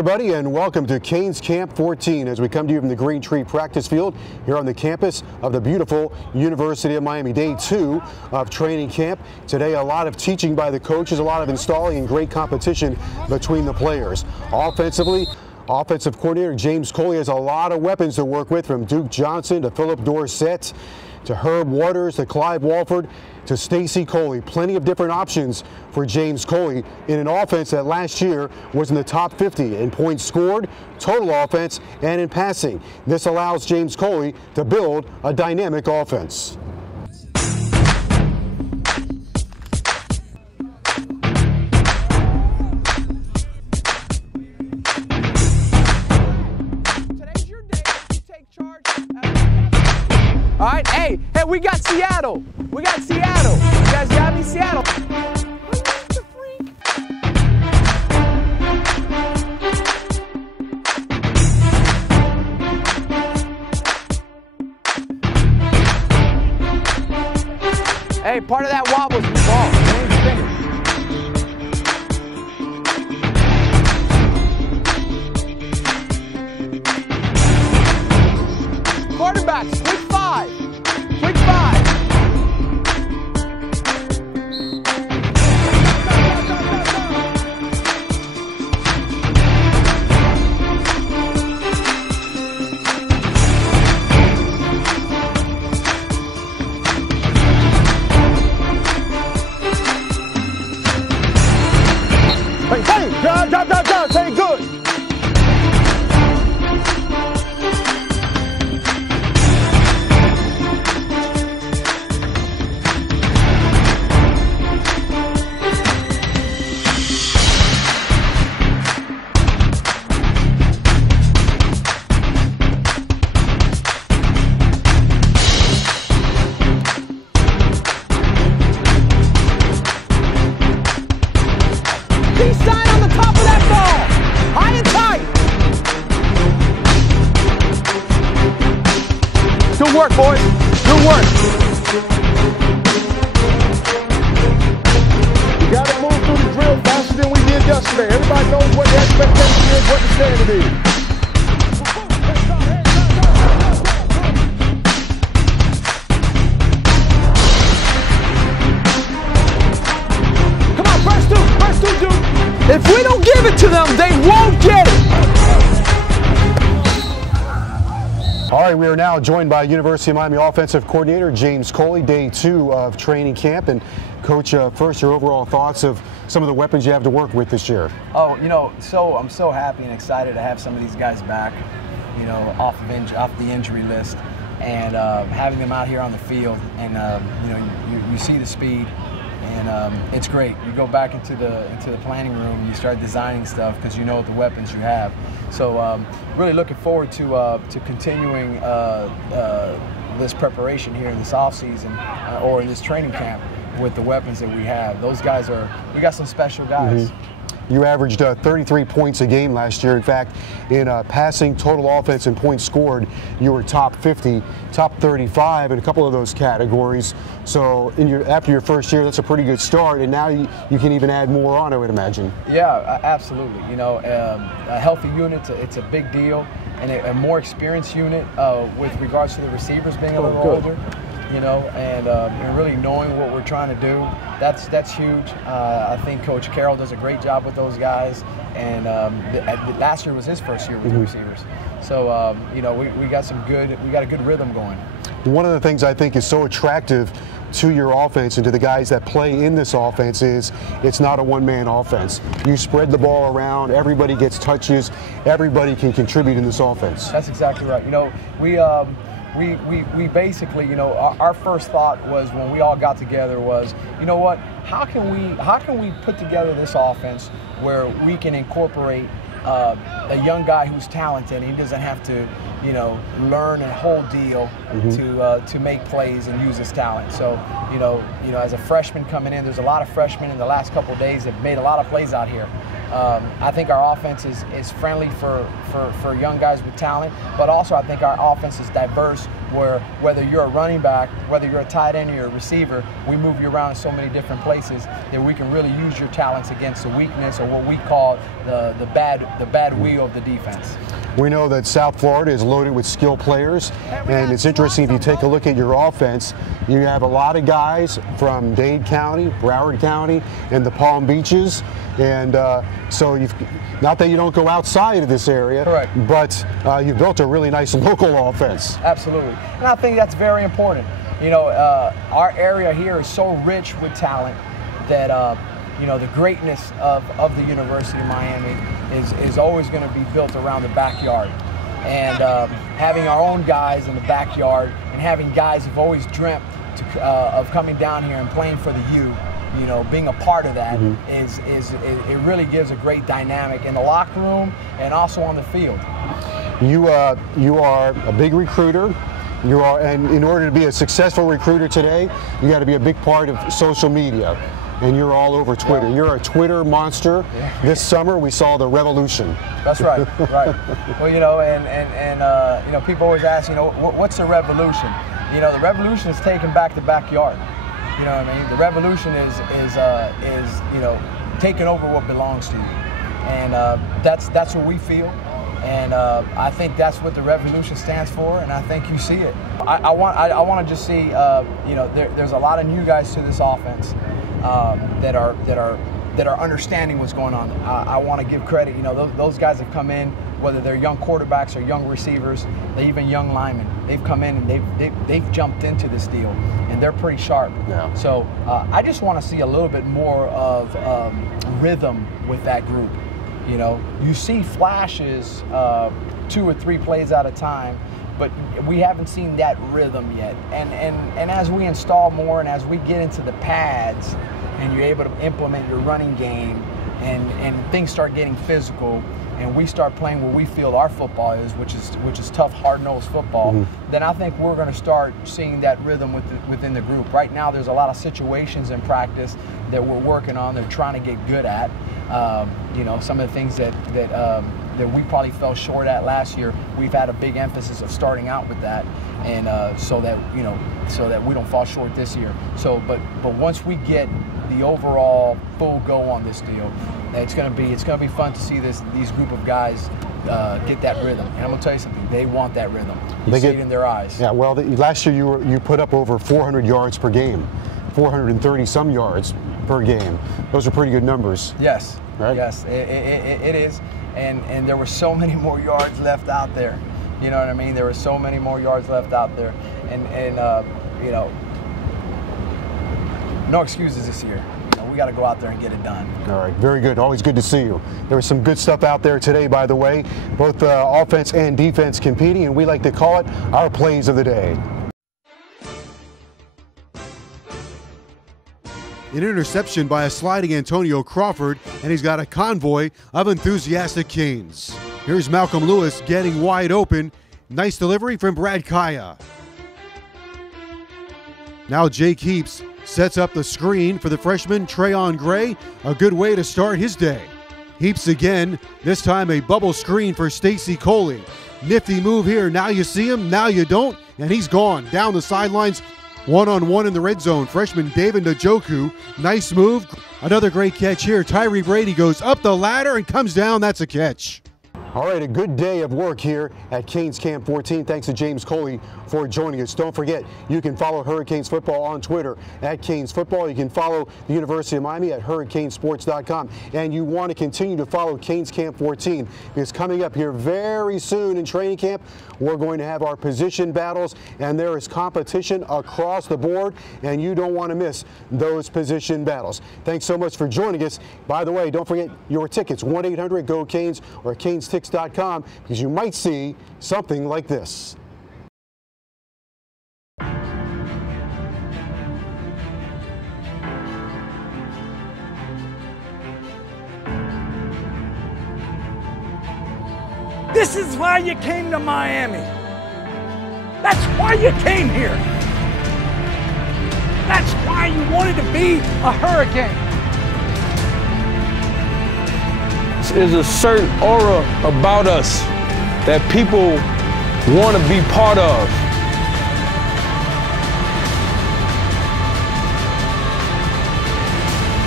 everybody, and welcome to Canes Camp 14 as we come to you from the Green Tree practice field here on the campus of the beautiful University of Miami. Day 2 of training camp. Today, a lot of teaching by the coaches, a lot of installing, and great competition between the players. Offensively, offensive coordinator James Coley has a lot of weapons to work with, from Duke Johnson to Philip Dorsett to Herb Waters to Clive Walford to Stacy Coley. Plenty of different options for James Coley in an offense that last year was in the top 50 in points scored, total offense, and in passing. This allows James Coley to build a dynamic offense. All right, hey, we got Seattle. We got Seattle. You guys got me, Seattle. Hey, part of that wobble's the ball. It ain't spinning. Quarterbacks, quick five. Quick five. Hey, drop, say good. Peace sign on the top of that ball. High and tight. Good work, boys. Good work. We got to move through the drill faster than we did yesterday. Everybody knows what the expectation is, what the standard is. If we don't give it to them, they won't get it. All right, we are now joined by University of Miami offensive coordinator James Coley. Day 2 of training camp. And Coach, first, your overall thoughts of some of the weapons you have to work with this year. Oh, you know, I'm so happy and excited to have some of these guys back, you know, off the injury list, and having them out here on the field, and you know, you see the speed. And it's great. You go back into the planning room and you start designing stuff because you know the weapons you have. So really looking forward to continuing this preparation here in this off season or in this training camp with the weapons that we have. Those guys we got some special guys. Mm-hmm. You averaged 33 points a game last year. In fact, in passing, total offense, and points scored, you were top 50, top 35 in a couple of those categories. So after your first year, that's a pretty good start, and now you can even add more on, I would imagine. Yeah, absolutely. You know, a healthy unit, it's a big deal, and a more experienced unit with regards to the receivers being a little older. You know, and really knowing what we're trying to do, that's huge. I think Coach Carroll does a great job with those guys, and last year was his first year with the receivers. So you know, we got a good rhythm going. One of the things I think is so attractive to your offense and to the guys that play in this offense is it's not a one-man offense. You spread the ball around, everybody gets touches, everybody can contribute in this offense. That's exactly right. You know, we basically, you know, our first thought was when we all got together was, you know what, how can we put together this offense where we can incorporate a young guy who's talented, and he doesn't have to, you know, learn a whole deal to make plays and use his talent. So, you know, as a freshman coming in, there's a lot of freshmen in the last couple of days that made a lot of plays out here. I think our offense is friendly for young guys with talent, but also I think our offense is diverse, where whether you're a running back, whether you're a tight end or you're a receiver, we move you around in so many different places that we can really use your talents against the weakness, or what we call the bad wheel of the defense. We know that South Florida is loaded with skilled players, and it's interesting if you take a look at your offense, you have a lot of guys from Dade County, Broward County, and the Palm Beaches, and so not that you don't go outside of this area, correct, but you've built a really nice local offense. Absolutely, and I think that's very important. You know, our area here is so rich with talent that you know, the greatness of the University of Miami is always going to be built around the backyard. And having our own guys in the backyard, and having guys who've always dreamt of coming down here and playing for the U, you know, being a part of that, it really gives a great dynamic in the locker room and also on the field. You are a big recruiter. And in order to be a successful recruiter today, you got to be a big part of social media. And you're all over Twitter. Yeah. You're a Twitter monster. Yeah. This summer we saw the revolution. That's right, right. Well, you know, and you know, people always ask, you know, what's the revolution? You know, the revolution is taking back the backyard. You know what I mean? The revolution is you know, taking over what belongs to you, and that's what we feel. And I think that's what the revolution stands for, and I think you see it. I want to just see, you know, there's a lot of new guys to this offense that are understanding what's going on. I want to give credit. You know, those guys have come in, whether they're young quarterbacks or young receivers, they even young linemen. They've come in and they've jumped into this deal, and they're pretty sharp. Yeah. So I just want to see a little bit more of rhythm with that group. You know, you see flashes 2 or 3 plays at a time, but we haven't seen that rhythm yet. And as we install more and as we get into the pads and you're able to implement your running game and things start getting physical and we start playing what we feel our football is, which is tough, hard-nosed football, then I think we're going to start seeing that rhythm within the group. Right now there's a lot of situations in practice that we're working on, they're trying to get good at. You know, some of the things that we probably fell short at last year, we've had a big emphasis of starting out with that, and so that we don't fall short this year. So, but once we get the overall full go on this deal, it's gonna be fun to see these group of guys get that rhythm. And I'm gonna tell you something, they want that rhythm. You see it in their eyes. Yeah. Well, last year you put up over 400 yards per game, 430 some yards per game. Those are pretty good numbers. Yes. Right? Yes, it is. And there were so many more yards left out there. You know what I mean? There were so many more yards left out there. And you know, no excuses this year. You know, we got to go out there and get it done. All right, very good. Always good to see you. There was some good stuff out there today, by the way. Both offense and defense competing, and we like to call it our plays of the day. An interception by a sliding Antonio Crawford, and he's got a convoy of enthusiastic Canes. Here's Malcolm Lewis getting wide open. Nice delivery from Brad Kaya. Now Jake Heaps sets up the screen for the freshman Trayon Gray. A good way to start his day. Heaps again, this time a bubble screen for Stacy Coley. Nifty move here. Now you see him, now you don't, and he's gone down the sidelines. One-on-one in the red zone. Freshman David Njoku. Nice move. Another great catch here. Tyree Brady goes up the ladder and comes down. That's a catch. All right, a good day of work here at Canes Camp 14. Thanks to James Coley for joining us. Don't forget, you can follow Hurricanes Football on Twitter at Canes Football. You can follow the University of Miami at hurricanesports.com. And you want to continue to follow Canes Camp 14 because coming up here very soon in training camp, we're going to have our position battles, and there is competition across the board, and you don't want to miss those position battles. Thanks so much for joining us. By the way, don't forget your tickets, 1-800-GO-CANES or CanesTix.com, because you might see something like this. This is why you came to Miami. That's why you came here. That's why you wanted to be a Hurricane. is a certain aura about us that people want to be part of.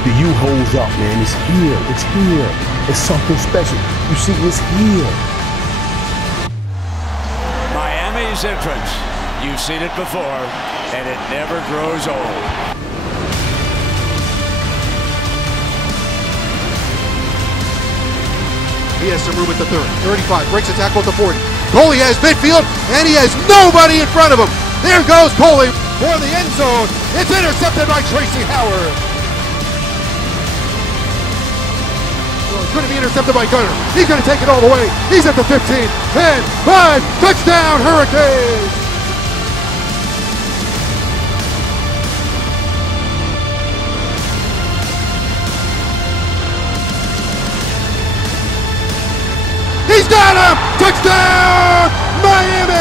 The U holds up, man. It's here. It's here. It's something special. You see, it's here. Miami's entrance. You've seen it before, and it never grows old. He has some room at the 30, 35, breaks a tackle at the 40. Coley has midfield, and he has nobody in front of him. There goes Coley for the end zone. It's intercepted by Tracy Howard. Well, it couldn't be intercepted by Gunner. He's going to take it all the way. He's at the 15, 10, 5, touchdown Hurricanes. He's got him! Touchdown! Miami!